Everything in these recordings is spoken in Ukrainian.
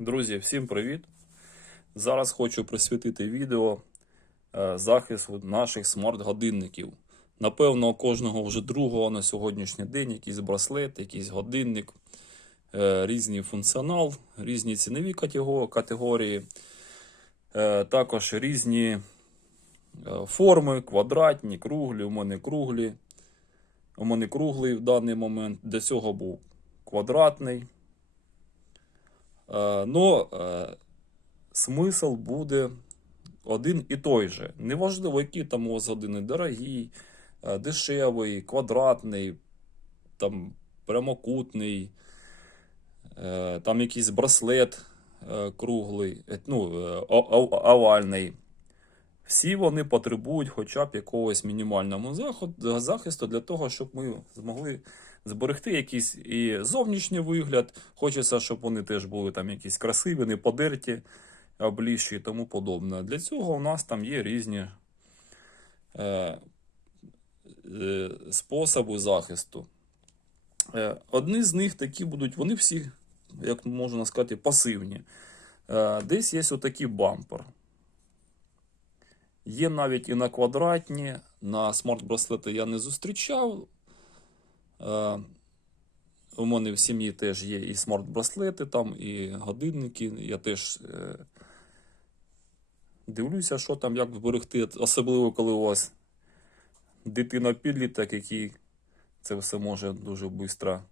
Друзі, всім привіт! Зараз хочу присвятити відео е, захисту наших смарт-годинників. Напевно, у кожного вже другого на сьогоднішній день якийсь браслет, якийсь годинник, е, різний функціонал, різні цінові категорії, е, також різні форми, квадратні, круглі, у мене круглі. У мене круглий в даний момент. До цього був квадратний. Е, Но е, смисл буде один і той же. Неважливо, які там у вас години дорогий, е, дешевий, квадратний, там прямокутний, там якийсь браслет круглий, ну, овальний. Всі вони потребують хоча б якогось мінімального захисту для того, щоб ми змогли зберегти якийсь і зовнішній вигляд. Хочеться, щоб вони теж були там якісь красиві, не подерті, обліжчі і тому подобне. Для цього у нас там є різні е, е, способи захисту. Е, одні з них такі будуть, вони всі, як можна сказати, пасивні. Е, десь є отакий бампер. Є навіть і на квадратні, на смарт-браслети я не зустрічав. Е, у мене в сім'ї теж є і смарт-браслети, там, і годинники. Я теж е, дивлюся, що там, як зберегти, особливо коли у вас дитина підліток, який це все може дуже швидко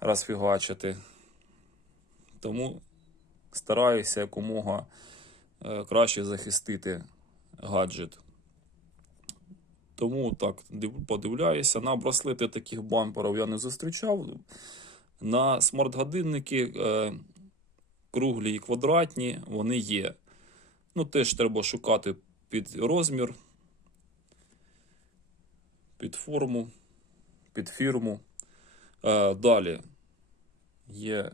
розфігачити. Тому стараюся якомога е, краще захистити гаджет. Тому так подивляюся. На браслети таких бамперів я не зустрічав. На смарт-годинники е, круглі і квадратні вони є. Ну, теж треба шукати під розмір, під форму, під фірму. Е, далі є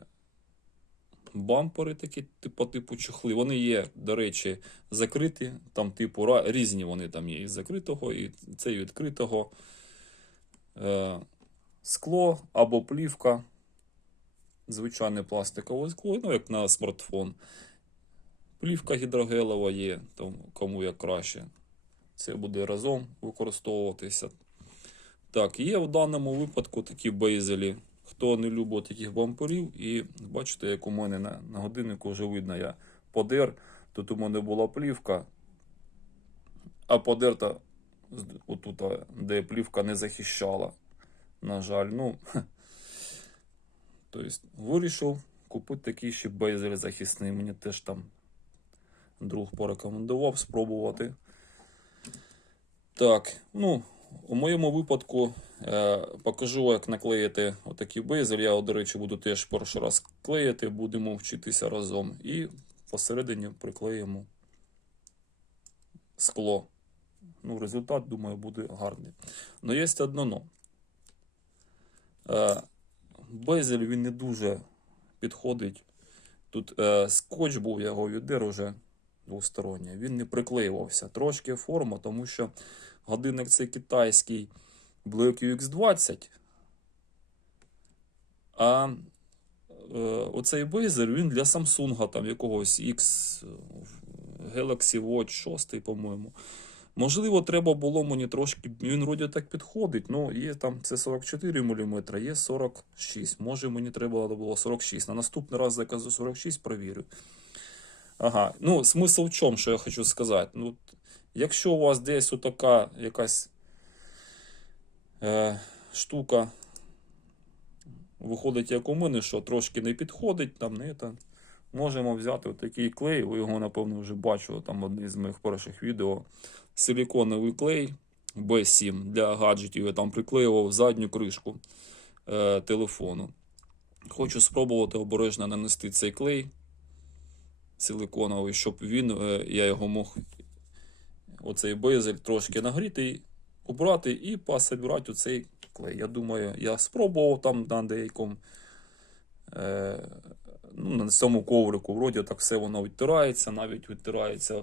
бампери такі типу, типу чохли. Вони є, до речі, закриті. Там, типу, різні вони там є. І закритого, і цей відкритого. Е, скло або плівка. Звичайне пластикове скло, ну, як на смартфон. Плівка гідрогелова є, там, кому як краще. Це буде разом використовуватися. Так, є в даному випадку такі бейзелі. Хто не любить таких бамперів, і бачите, як у мене на, на годиннику вже видно, я подер. Тут у мене була плівка, а подерта отут, де плівка не захищала. На жаль, ну. Тобто, вирішив купити такий ще бейзель захисний. Мені теж там друг порекомендував спробувати. Так, ну, у моєму випадку е, покажу, як наклеїти отакий бейзель. Я, до речі, буду теж перший раз клеїти, будемо вчитися разом. І посередині приклеїмо скло. Ну, результат, думаю, буде гарний. Но є одно но. Е, Безель він не дуже підходить. Тут е, скотч був, я його віддер уже двосторонній. Він не приклеювався. Трошки форма, тому що годинник цей китайський Black UX20. А е, оцей безель він для Samsung там якогось X Galaxy Watch 6, по-моєму. Можливо, треба було мені трошки. Він вроді так підходить. Ну, є там це 44 мм, є 46. Може, мені треба було 46. На наступний раз заказу 46 провірю. Ага. Ну, смисл в чому, що я хочу сказати? Ну, якщо у вас десь отака якась е, штука виходить, як у мене, що трошки не підходить, там не та, можемо взяти отакий клей. Ви його, напевно, вже бачили там одне з моїх перших відео. Силіконовий клей B7 для гаджетів. Я там приклеював задню кришку е, телефону. Хочу спробувати обережно нанести цей клей силиконовий, щоб він, е, я його мог оцей безель трошки нагріти, і убрати і пособирати оцей клей. Я думаю, я спробував там на деякому е, ну, на цьому коврику. Вроді так все воно відтирається, навіть відтирається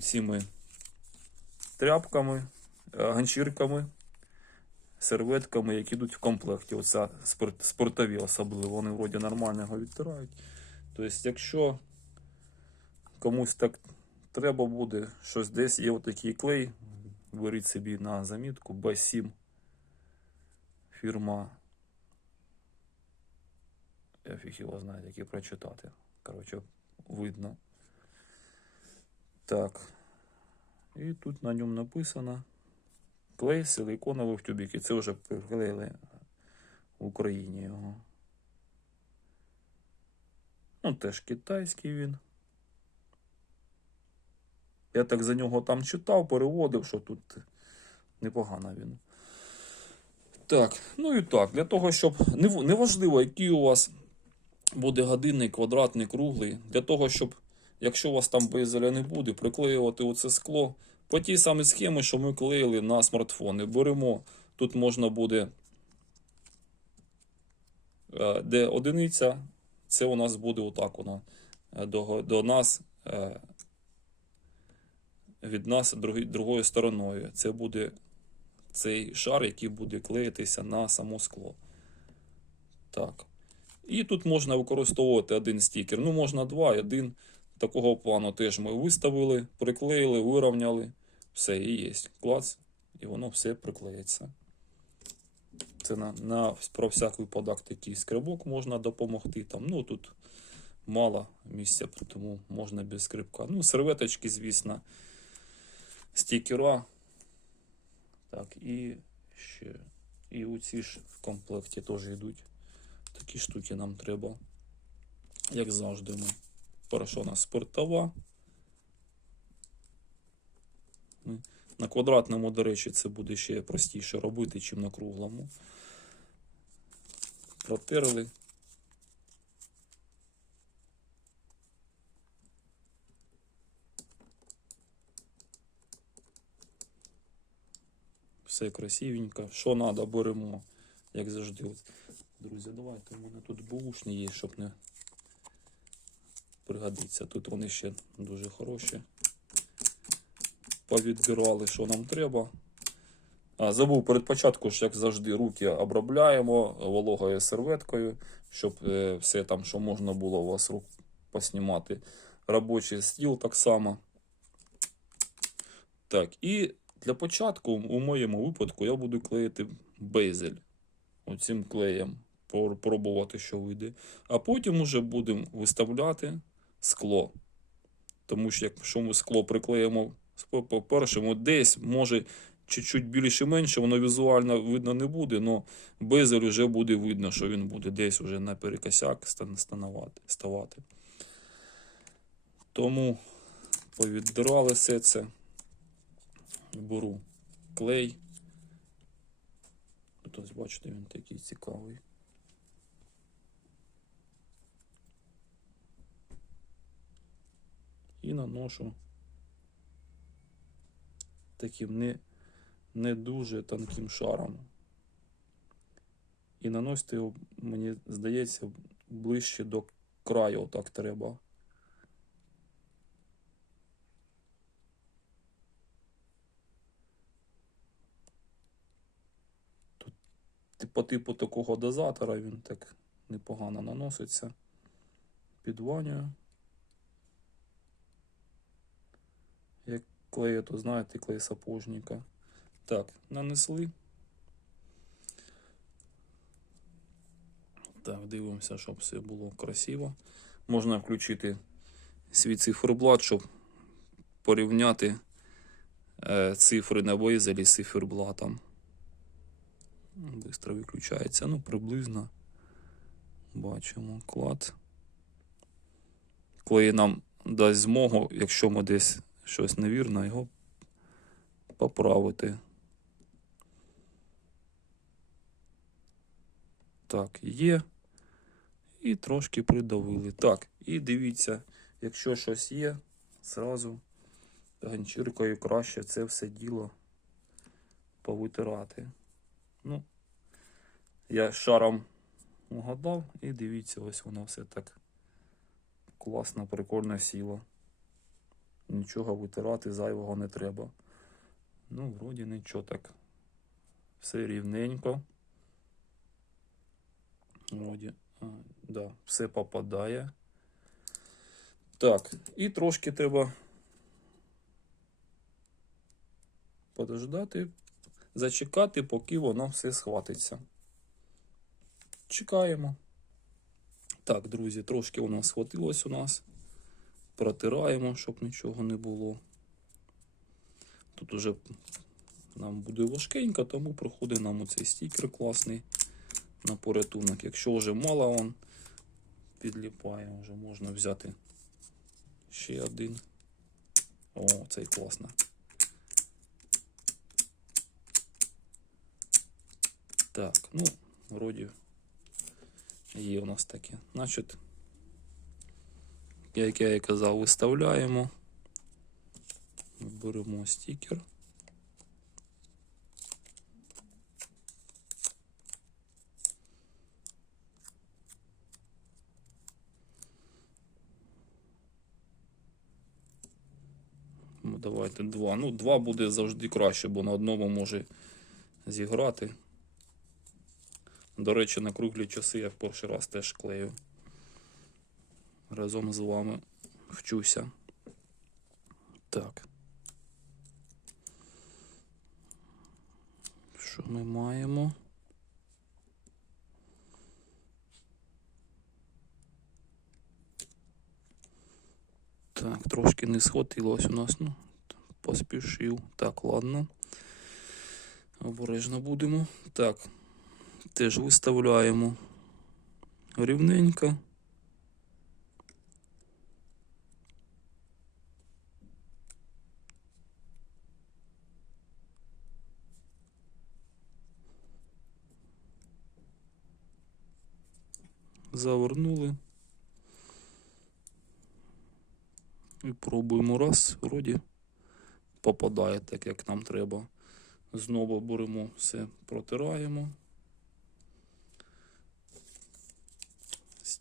цими тряпками, е, ганчірками, серветками, які йдуть в комплекті. Оце спорт, спортові особливо. Вони вроді нормально його відтирають. Тобто, якщо комусь так треба буде, щось десь є отакий клей, беріть собі на замітку B7 фірма. Я фіг його знаю, як і прочитати. Коротше, видно. Так. І тут на ньому написано клей силиконовий в тюбіки. Це вже приклеїли в Україні його. Ну, теж китайський він. Я так за нього там читав, переводив, що тут непогано він. Так, ну і так, для того, щоб. Неважливо, який у вас буде годинник, квадратний, круглий. Для того, щоб, якщо у вас там безеля не буде, приклеювати оце скло по тій самій схемі, що ми клеїли на смартфони. Беремо, тут можна буде, е, де одиниця, це у нас буде отак воно е, до, до нас. Від нас другою стороною. Це буде цей шар, який буде клеїтися на само скло. Так. І тут можна використовувати один стікер. Ну, можна два, один такого плану теж ми виставили, приклеїли, вирівняли. Все, і є. Клац, і воно все приклеїться. Це на, на про всяк випадок такий скрибок можна допомогти. Там, ну, тут мало місця, тому можна без скрибка. Ну, серветочки, звісно, стікера. Так, і ще. І у ці ж в комплекті теж йдуть. Такі штуки нам треба. Як завжди, ми. У спиртова. На квадратному, до речі, це буде ще простіше робити, ніж на круглому. Протерли. Все красивенько. Що треба, беремо, як завжди. Друзі, давайте у мене тут бушні є, щоб не пригодиться. Тут вони ще дуже хороші. Повідбирали, що нам треба. А, забув перед початку, що як завжди, руки обробляємо вологою серветкою, щоб е, все там, що можна було у вас рук поснімати. Робочий стіл так само. Так, і для початку, у моєму випадку, я буду клеїти бейзель оцим клеєм, пробувати, що вийде. А потім уже будемо виставляти скло. Тому що якщо ми скло приклеїмо, по- по-перше, десь може чуть-чуть більше менше, воно візуально видно не буде, але безель вже буде видно, що він буде десь уже на перекосяк ставати. Тому повіддирали все це. Беру клей. Тут ось бачите, він такий цікавий. І наношу таким не, не дуже тонким шаром. І наносити його, мені здається, ближче до краю отак треба. По типу такого дозатора він так непогано наноситься. Підванюю. Як клею, то знаєте, клей сапожника. Так, нанесли. Так, дивимося, щоб все було красиво. Можна включити свій циферблат, щоб порівняти е, цифри на вейзелі з циферблатом. Бистро виключається. Ну, приблизно. Бачимо клад. Коли нам дасть змогу, якщо ми десь щось невірно, його поправити. Так, є. І трошки придавили. Так, і дивіться, якщо щось є, зразу ганчіркою краще це все діло повитирати. Ну, я шаром угадав, і дивіться, ось воно все так класно, прикольно сіло. Нічого витирати зайвого не треба. Ну, вроді нічого так. Все рівненько. Вроді, а, да, все попадає. Так, і трошки треба подождати, зачекати, поки воно все схватиться. Чекаємо. Так, друзі, трошки воно схватилось у нас. Протираємо, щоб нічого не було. Тут уже нам буде важкенько, тому проходить нам оцей стікер класний на порятунок. Якщо вже мало он підліпає, вже можна взяти ще один. О, цей класно. Так, ну, вроді є у нас таке. Значить, як я і казав, виставляємо. Беремо стікер. Ну, давайте два. Ну, два буде завжди краще, бо на одному може зіграти. До речі, на круглі часи я в перший раз теж клею. Разом з вами вчуся. Так. Що ми маємо? Так, трошки не схватилось у нас, ну, поспішив. Так, ладно. Обережно будемо. Так, теж виставляємо рівненько. Завернули. І пробуємо раз, вроді попадає так, як нам треба. Знову беремо все, протираємо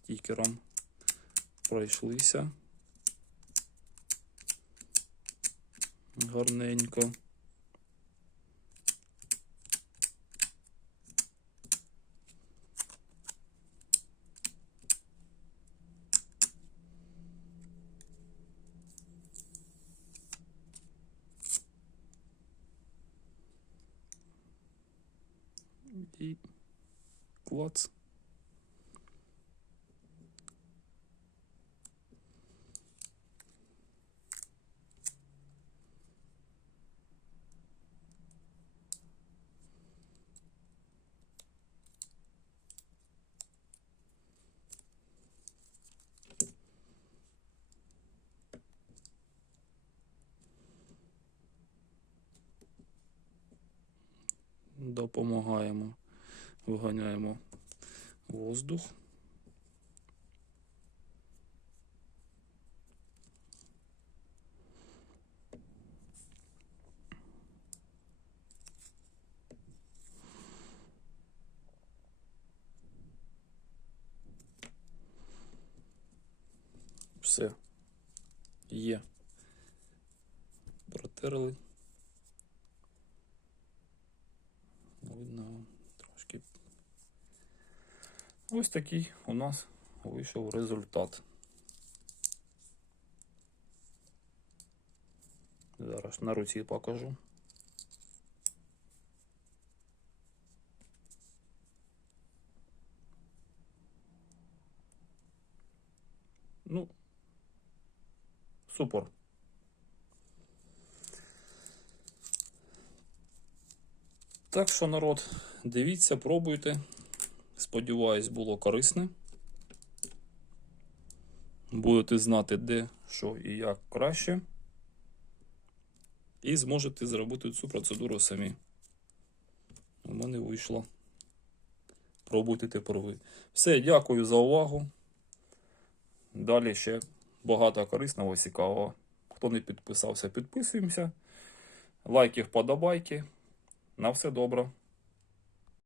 стікером. Пройшлися гарненько. І клац. Допомагаємо, виганяємо воздух. Все. Є. Протерли. Видно трошки. Ось такий у нас вийшов результат. Зараз на руці покажу. Ну, супер. Так що, народ, дивіться, пробуйте. Сподіваюсь, було корисне. Будете знати, де, що і як краще. І зможете зробити цю процедуру самі. У мене вийшло. Пробуйте тепер ви. Все, дякую за увагу. Далі ще багато корисного, цікавого. Хто не підписався, підписуємося. Лайки, вподобайки. На все добре.